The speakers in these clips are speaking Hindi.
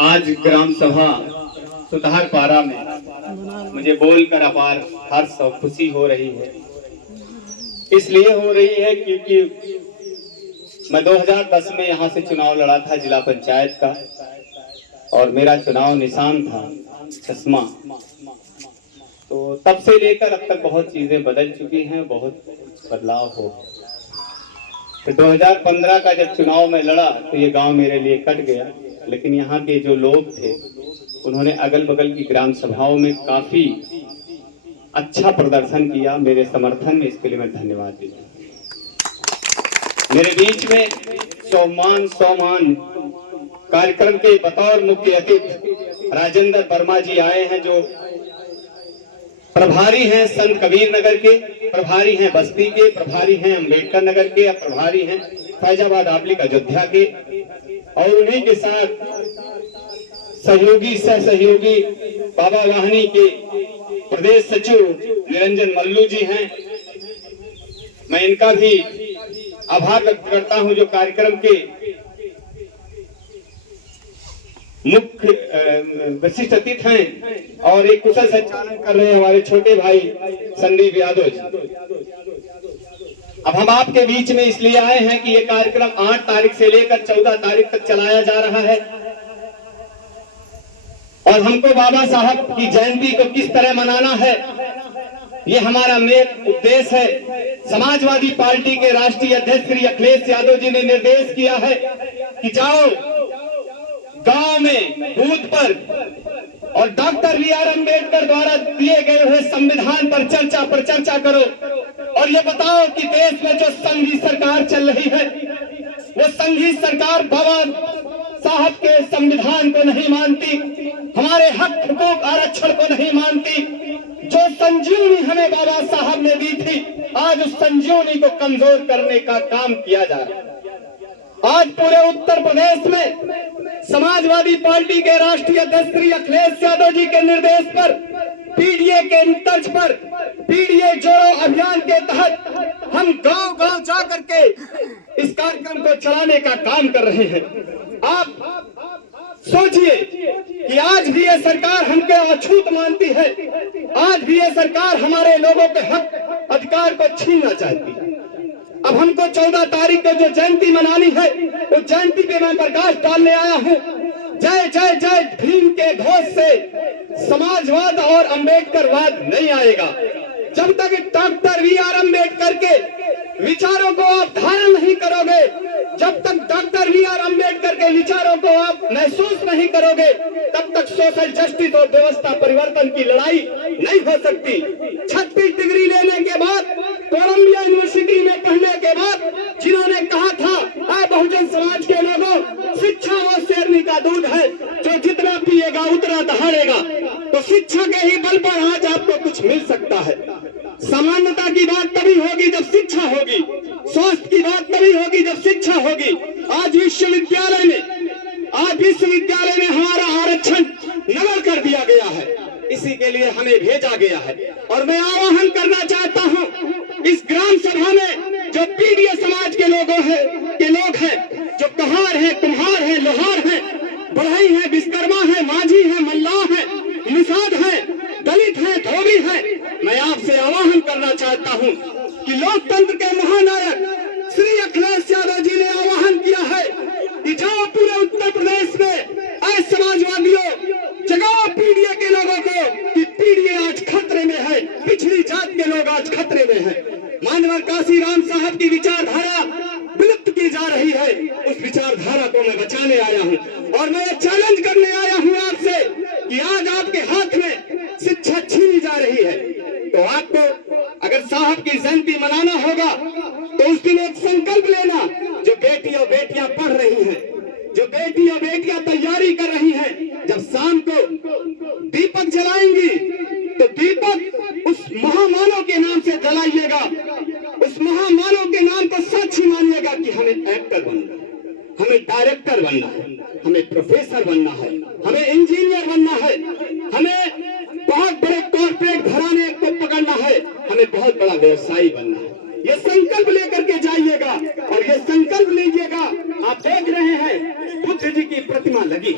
आज ग्राम सभा सुतारपारा में मुझे बोलकर अपार हर्ष और खुशी हो रही है। इसलिए हो रही है क्योंकि मैं 2010 में यहाँ से चुनाव लड़ा था जिला पंचायत का, और मेरा चुनाव निशान था चश्मा। तो तब से लेकर अब तक बहुत चीजें बदल चुकी हैं, बहुत बदलाव हो। तो 2015 का जब चुनाव में लड़ा तो ये गांव मेरे लिए कट गया, लेकिन यहाँ के जो लोग थे उन्होंने अगल बगल की ग्राम सभाओं में काफी अच्छा प्रदर्शन किया मेरे समर्थन में। इसके लिए मैं धन्यवाद देता हूँ। मेरे बीच में सौमान कार्यक्रम के बतौर मुख्य अतिथि राजेंद्र वर्मा जी आए हैं, जो प्रभारी हैं संत कबीर नगर के, प्रभारी हैं बस्ती के, प्रभारी हैं अम्बेडकर नगर के, और प्रभारी हैं फैजाबाद आबलिक अयोध्या के। और उन्हीं के साथ सहयोगी सह सहयोगी बाबा वाहनी के प्रदेश सचिव निरंजन मल्लू जी हैं। मैं इनका भी आभार व्यक्त करता हूं, जो कार्यक्रम के मुख्य विशिष्ट अतिथि हैं और एक कुशल संचालन कर रहे हैं हमारे छोटे भाई संदीप यादव जी। अब हम आपके बीच में इसलिए आए हैं कि ये कार्यक्रम 8 तारीख से लेकर 14 तारीख तक चलाया जा रहा है, और हमको बाबा साहब की जयंती को किस तरह मनाना है, ये हमारा मेन उद्देश्य है। समाजवादी पार्टी के राष्ट्रीय अध्यक्ष श्री अखिलेश यादव जी ने निर्देश किया है कि जाओ गांव में बूथ पर और डॉक्टर बी.आर. अम्बेडकर द्वारा दिए गए हुए संविधान पर चर्चा करो, और ये बताओ कि देश में जो संघी सरकार चल रही है वो संघी सरकार बाबा साहब के संविधान को नहीं मानती, हमारे हक हुकूक आरक्षण को नहीं मानती। जो संजीवनी हमें बाबा साहब ने दी थी, आज उस संजीवनी को कमजोर करने का काम किया जा रहा है। आज पूरे उत्तर प्रदेश में समाजवादी पार्टी के राष्ट्रीय अध्यक्ष श्री अखिलेश यादव जी के निर्देश पर पीडीए के तर्ज पर पीडीए जोड़ो अभियान के तहत हम गांव गांव जा करके इस कार्यक्रम को चलाने का काम कर रहे हैं। आप सोचिए कि आज भी ये सरकार हमको अछूत मानती है, आज भी ये सरकार हमारे लोगों के हक अधिकार को छीनना चाहती है। अब हमको 14 तारीख को जो जयंती मनानी है, उस जयंती पे मैं प्रकाश डालने आया हूँ। जय जय जय भीम के घोष से समाजवाद और अम्बेडकरवाद नहीं आएगा। जब तक डॉक्टर बी.आर. अम्बेडकर के विचारों को आप धारण नहीं करोगे, जब तक डॉक्टर बी.आर. अम्बेडकर के विचारों को आप महसूस नहीं करोगे, तब तक सोशल जस्टिस और व्यवस्था परिवर्तन की लड़ाई नहीं हो सकती। 36 डिग्री लेने के बाद, कोलंबिया यूनिवर्सिटी में पढ़ने के बाद, जिन्होंने कहा था बहुजन समाज के लोगों, शिक्षा वो शेरनी का दूध है, जो जितना पिएगा उतना दहाड़ेगा। तो शिक्षा के ही बल पर आज आपको कुछ मिल सकता है। समानता की बात तभी होगी जब शिक्षा होगी, स्वास्थ्य की बात तभी होगी जब शिक्षा होगी। आज विश्वविद्यालय में हमारा आरक्षण नगल कर दिया गया है, इसी के लिए हमें भेजा गया है। और मैं आह्वान करना चाहता हूं, इस ग्राम सभा में जो पीडीए समाज के लोग हैं, जो कहार है, कुम्हार है, लोहार है, बढ़ई है, विश्वकर्मा है, माझी है, मल्लाह है, निषाद है, दलित है, धोबी है, मैं आपसे आह्वान करना चाहता हूं कि लोकतंत्र के महानायक श्री अखिलेश यादव जी ने आह्वान किया है कि जाओ पूरे उत्तर प्रदेश में ऐसे समाजवादियों जगाओ पीडीए के लोगों को कि पीडीए आज खतरे में है, पिछड़ी जात के लोग आज खतरे में है। मानवर काशीराम साहब की विचारधारा विलुप्त की जा रही है, उस विचारधारा को मैं बचाने आया हूं। और मैं चैलेंज करने आया हूं आपसे कि आज आपके हाथ में शिक्षा छीनी जा रही है, तो आपको अगर साहब की जयंती मनाना होगा तो उस दिन एक संकल्प लेना। जो बेटी और बेटियां पढ़ रही हैं, जो बेटी और बेटियां तैयारी कर रही हैं, जब शाम को दीपक जलाएंगी तो दीपक उस महामानव के नाम से जलाइएगा, उस महामानव के नाम को साक्षी मानिएगा कि हमें एक्टर बनना है, हमें डायरेक्टर बनना है, हमें प्रोफेसर बनना है, हमें इंजीनियर बनना है, हमें बहुत बड़े कॉर्पोरेट घराने को पकड़ना है, हमें बहुत बड़ा व्यवसायी बनना है। ये संकल्प लेकर के जाइएगा, और ये संकल्प लीजिएगा। आप देख रहे हैं बुद्ध जी की प्रतिमा लगी।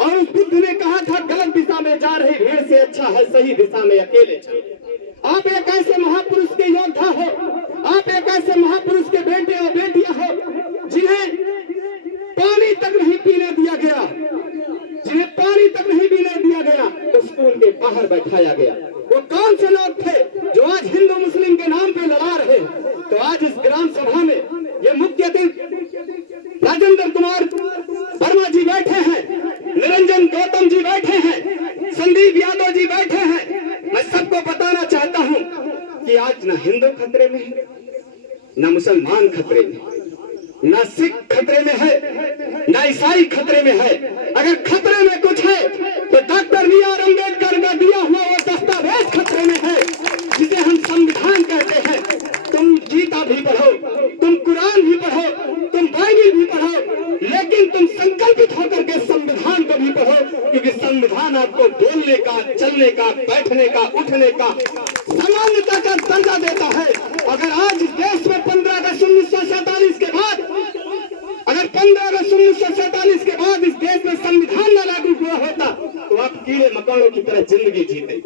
और उस बुद्ध ने कहा था गलत दिशा में जा रही भीड़ से अच्छा है सही दिशा में अकेले चल। आप एक ऐसे महापुरुष के योद्धा हो, आप एक ऐसे महापुरुष के बेटे और बेटियां हो जिन्हें पानी तक नहीं पीने दिया गया, जिन्हें पानी तक नहीं पीने दिया गया तो स्कूल के बाहर बैठाया गया। वो कौन से लोग थे जो आज हिंदू मुस्लिम के नाम पे लड़ा रहे? तो आज इस ग्राम सभा में ये मुख्य अतिथि राजेंद्र कुमार वर्मा जी बैठे हैं, निरंजन गौतम जी बैठे हैं, संदीप यादव जी बैठे हैं। मैं सबको बताना चाहता हूं कि आज न हिंदू खतरे में है, न मुसलमान खतरे में, न सिख खतरे में है, न ईसाई खतरे में है। अगर खतरे में कुछ है तो डॉक्टर बी आर अम्बेडकर का दिया हुआ वो दस्तावेज खतरे में है, जिसे हम संविधान कहते हैं। तुम गीता भी पढ़ो, तुम कुरान भी पढ़ो, तुम बाइबल भी पढ़ो, लेकिन तुम संकल्पित होकर के संविधान को भी पढ़ो, क्योंकि संविधान आपको बोलने का, चलने का, बैठने का, उठने का समानता का दर्जा देता है। अगर आज इस देश में 15 अगस्त 1947 के बाद, अगर 15 अगस्त 1947 के बाद इस देश में संविधान न लागू हुआ होता तो आप कीड़े मकोड़ों की तरह जिंदगी जीते।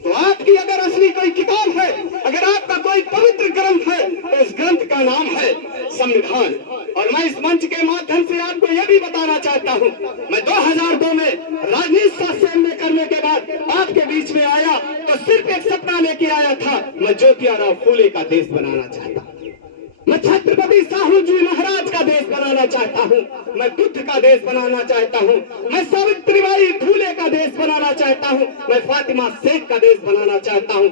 तो आपकी अगर असली कोई किताब है, अगर आपका कोई पवित्र ग्रंथ है तो इस ग्रंथ का नाम है संविधान। और मैं इस मंच के माध्यम से आपको यह भी बताना चाहता हूं, मैं 2002 में राजनीति शासन करने के बाद आपके बीच में आया तो सिर्फ एक सपना लेके आया था, मैं ज्योतिराव फूले का देश बनाना चाहता हूं, मैं छत्रपति साहू जी महाराज का देश बनाना चाहता हूं, मैं बुद्ध का देश बनाना चाहता हूं, मैं सावित्रीबाई फूले का देश बनाना चाहता हूं, मैं फातिमा शेख का देश बनाना चाहता हूं।